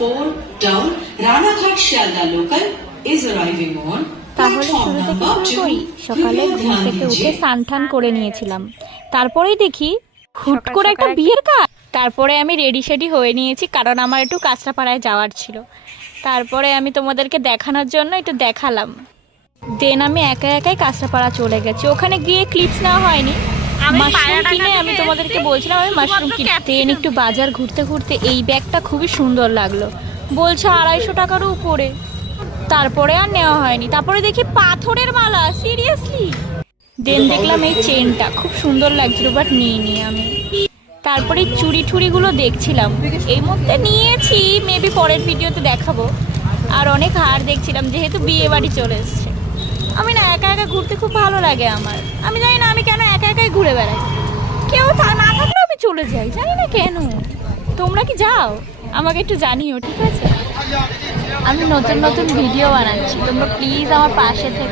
4 down Ranaghat Shialda local is arriving on তাহলে platform শুরু থেকে number শুরু 2. করি। সকালে कृपया ঘুম ध्यान থেকে উঠে दीजिए। স্নান টান করে নিয়েছিলাম, তারপরেই দেখি হুট করে একটা বিয়ের কাজ। তারপরে আমি রেডি শেডি হয়ে নিয়েছি, কারণ আমার একটু কাঁচরাপাড়ায় যাওয়ার ছিল। তারপরে আমি তোমাদেরকে দেখানোর জন্য একটু দেখালাম। দেন আমি একা একাই কাঁচরাপাড়া চলে গেছি। ওখানে গিয়ে ক্লিপস নেওয়া হয়নি। মাশরুম কিনে আমি তোমাদেরকে বলছিলাম আমি মাশরুম কিনে। দেন একটু বাজার ঘুরতে ঘুরতে এই ব্যাগটা খুবই সুন্দর লাগলো, বলছে 250 টাকারও উপরে। তারপরে আর নেওয়া হয়নি। তারপরে দেখি পাথরের মালা, সিরিয়াসলি। দেন দেখলাম এই চেনটা খুব সুন্দর লাগছিল, বাট নিইনি আমি। তারপরে চুড়ি ঠুড়িগুলো দেখছিলাম, এই মধ্যে নিয়েছি, মেবি পরের ভিডিওতে দেখাবো। আর অনেক হার দেখছিলাম, যেহেতু বিয়ে বাড়ি চলে এসছে। আমি না একা একা ঘুরতে খুব ভালো লাগে আমার। আমি জানি না আমি কেন একা একাই ঘুরে বেড়াই, কেউ না থাকলে আমি চলে যাই, জানি না কেন। তোমরা কি যাও? আমাকে একটু জানিও, ঠিক আছে? আমি নতুন নতুন ভিডিও বানাচ্ছি, তোমরা প্লিজ আমার পাশে থেকে